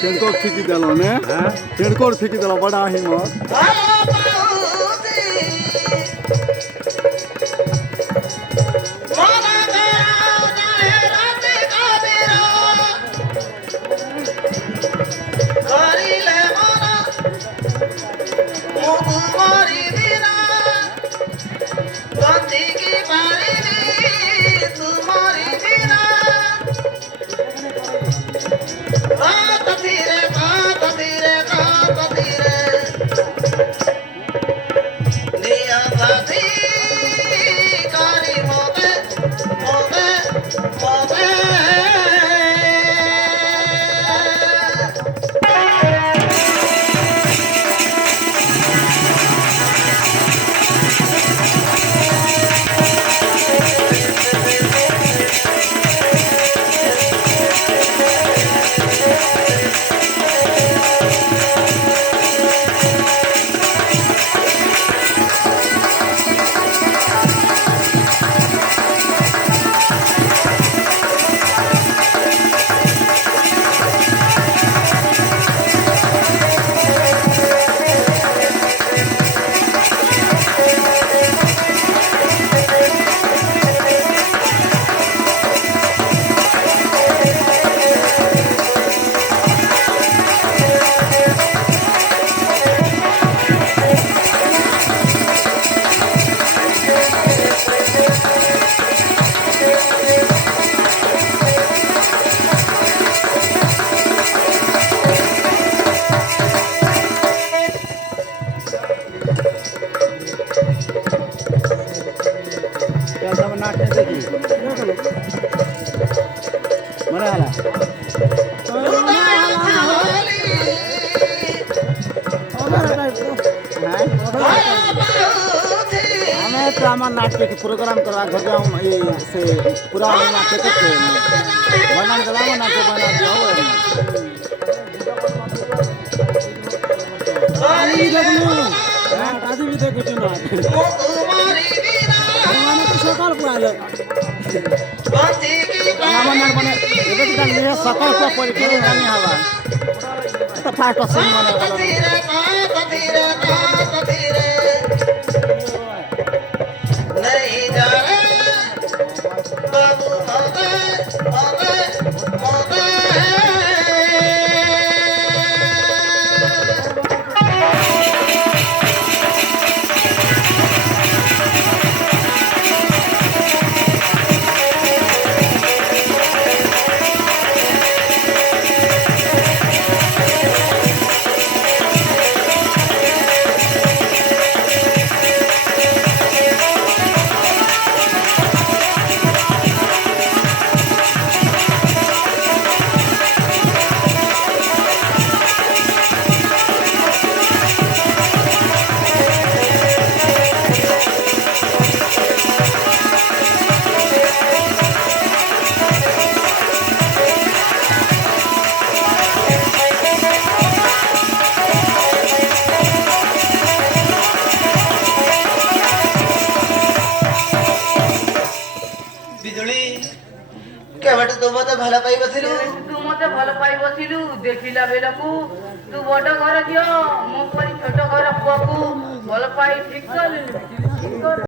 टेंकोर फिकी दिलो ने टेंकोर फिकी दिलो बड़ा हिम्मत আমার নাটকে प्रोग्राम करवा घर जाऊँ ये से पूरा नाटक करते हैं बना के लाओ नाटक बना दिया हो आदमी देखो आदमी देखो चुना हमारे तो सकाल को आले हमारे नाट बने ये तो ये सकाल को परीक्षा नहीं हवा तो फास्ट सीन बने କେବେଠୁ ତୁ ମତେ ଭଲ ପାଇ ବସିଲୁ ତୁ ମତେ ଭଲ ପାଇ ବସିଲୁ ଦେଖିଲା ବେଳକୁ ତୁ ବଡ ଘର ଝିଅ ମୋ ପରି ଛୋଟ ଘର ପୁଅକୁ ଭଲ ପାଇ ଠିକ କଲୁ।